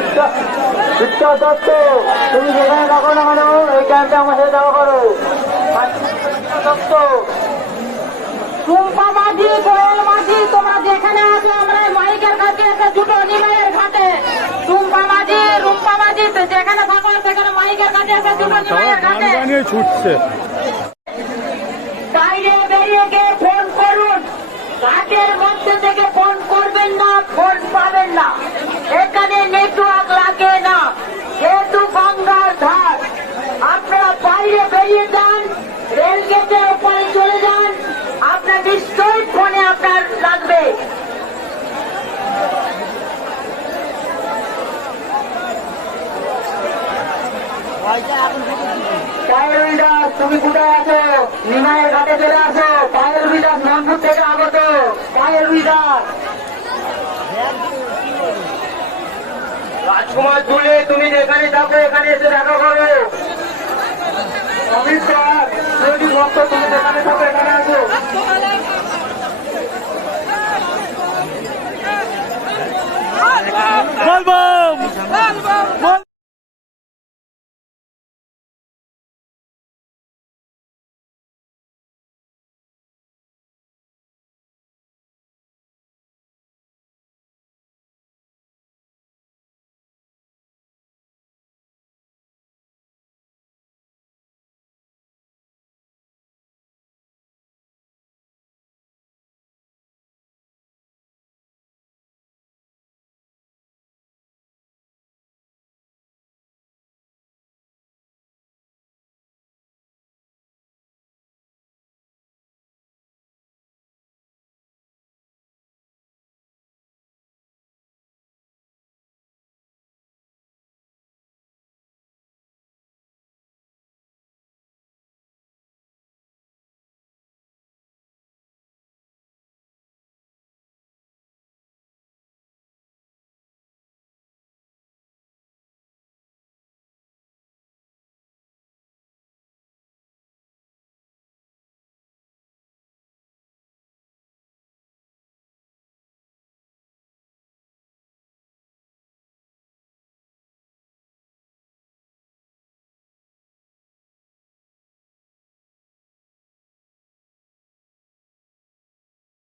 শিক্ষা দত্ত তুমি যেখানে থাকো না কেন এই ক্যাম্পে আমার সাথে দেখা করো দত্ত টুম্পা মাঝি গোয়েল মাঝি তোমরা যেখানে আছো আমরা মাইকের কাছে এসে দুটো নিমাইয়ের ঘাটে। টুম্পা মাঝি রুম্পা মাঝি যেখানে থাকো সেখানে মাইকের কাছে এসে দুটো নিমাইয়ের ঘাটে। ছুটছে। বাইরে বেরিয়ে গিয়ে ফোন করুন। ঘাটের মধ্যে থেকে ফোন করবেন না ফোন পাবেন না। এখানে নিশ্চয়ই ফোনে আপনার লাগবে। পায়েল বিদাস তুমি কোথায় আছো? নিমাইয়ের ঘাটে চলে আসো। পায়েল বিদাস নামপুর থেকে আগত। পায়েল বিদাস রাজকুমার তুলে তুমি যেখানে থাকো, এখানে এসে দেখা